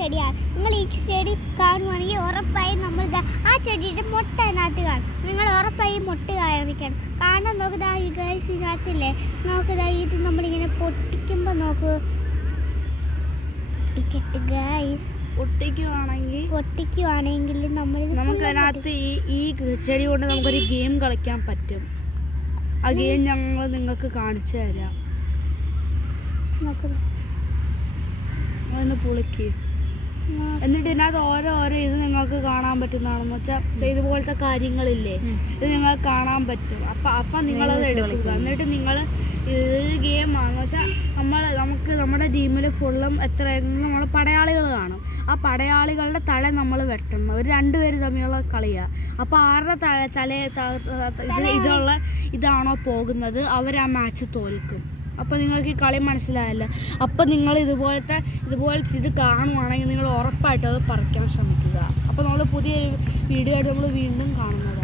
ചെടിയാണ്. നിങ്ങൾ ഈ ചെടി കാണുവാണെങ്കിൽ ഉറപ്പായും നമ്മൾ ആ ചെടിയുടെ മുട്ട അതിനകത്ത് കാണും. നിങ്ങൾ ഉറപ്പായും മുട്ട കാണിക്കണം. കാരണം നോക്കുതാ ഈ ഗൈസ് ഇതിനകത്തില്ലേ, നോക്കുതാ ഇത് നമ്മളിങ്ങനെ പൊട്ടിക്കുമ്പോൾ നോക്ക് ഗൈസ് പൊട്ടിക്കുവാണെങ്കിൽ നമുക്ക് അതിനകത്ത് ഈ ചെടി കൊണ്ട് നമുക്കൊരു ഗെയിം കളിക്കാൻ പറ്റും. ആ ഗെയിം ഞങ്ങൾ നിങ്ങൾക്ക് കാണിച്ചു തരാം. ഒന്ന് പൊളിക്ക്. എന്നിട്ട് ഇതിനകത്ത് ഓരോ ഇത് നിങ്ങൾക്ക് കാണാൻ പറ്റുന്നതാണെന്ന് വെച്ചാൽ ഇതുപോലത്തെ കാര്യങ്ങളില്ലേ, ഇത് നിങ്ങൾക്ക് കാണാൻ പറ്റും. അപ്പം നിങ്ങളത് എടുക്കുക. എന്നിട്ട് നിങ്ങൾ ഇത് ഗെയിമാണെന്ന് വെച്ചാൽ നമുക്ക് നമ്മുടെ ടീമിൽ ഫുള്ളും നമ്മൾ പടയാളികൾ കാണും. ആ പടയാളികളുടെ തല നമ്മൾ വെട്ടണം. ഒരു 2 പേര് തമ്മിലുള്ള കളിയാണ്. അപ്പോൾ ആരുടെ ഇതാണോ പോകുന്നത് അവർ ആ മാച്ച് തോൽക്കും. അപ്പോൾ നിങ്ങൾക്ക് ഈ കളി മനസ്സിലായല്ലോ. അപ്പോൾ നിങ്ങൾ ഇതുപോലത്തെ ഇത് കാണുവാണെങ്കിൽ നിങ്ങൾ ഉറപ്പായിട്ടും അത് പറിക്കാൻ ശ്രമിക്കുക. അപ്പോൾ നമ്മൾ പുതിയ വീഡിയോ ആയിട്ട് നമ്മൾ വീണ്ടും കാണുന്നത്.